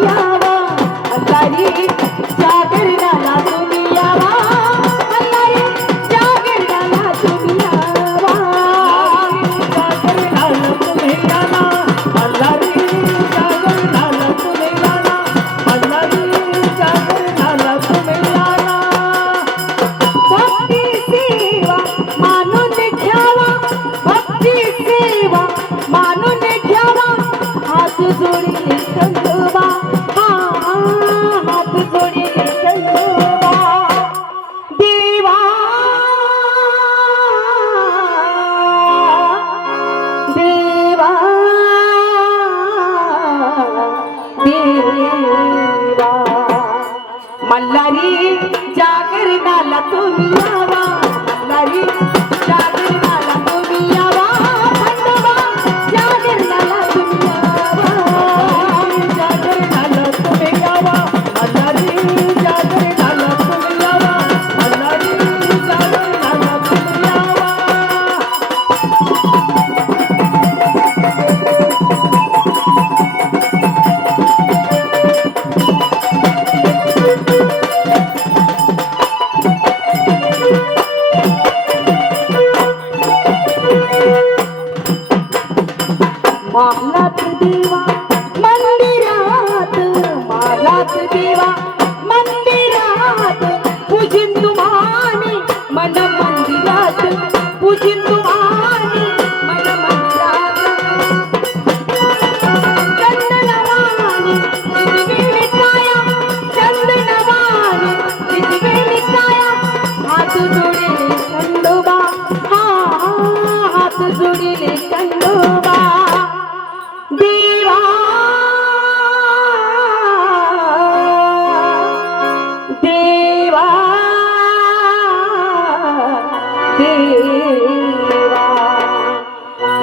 Yeah. देवा देवा देवा। मल्हारी जागरणाला तुम्ही लावा।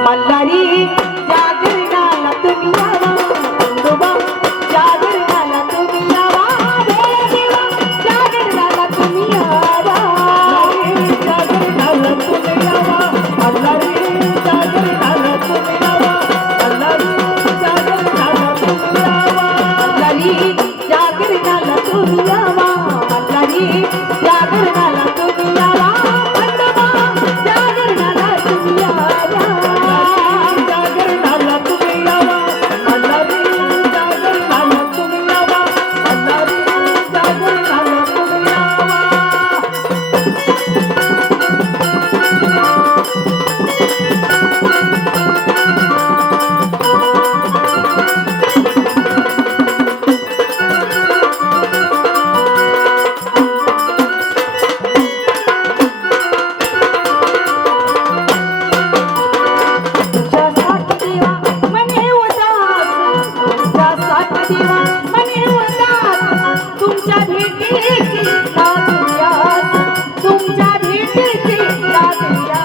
मल्हारी வீட்டில் சீட்டாதையா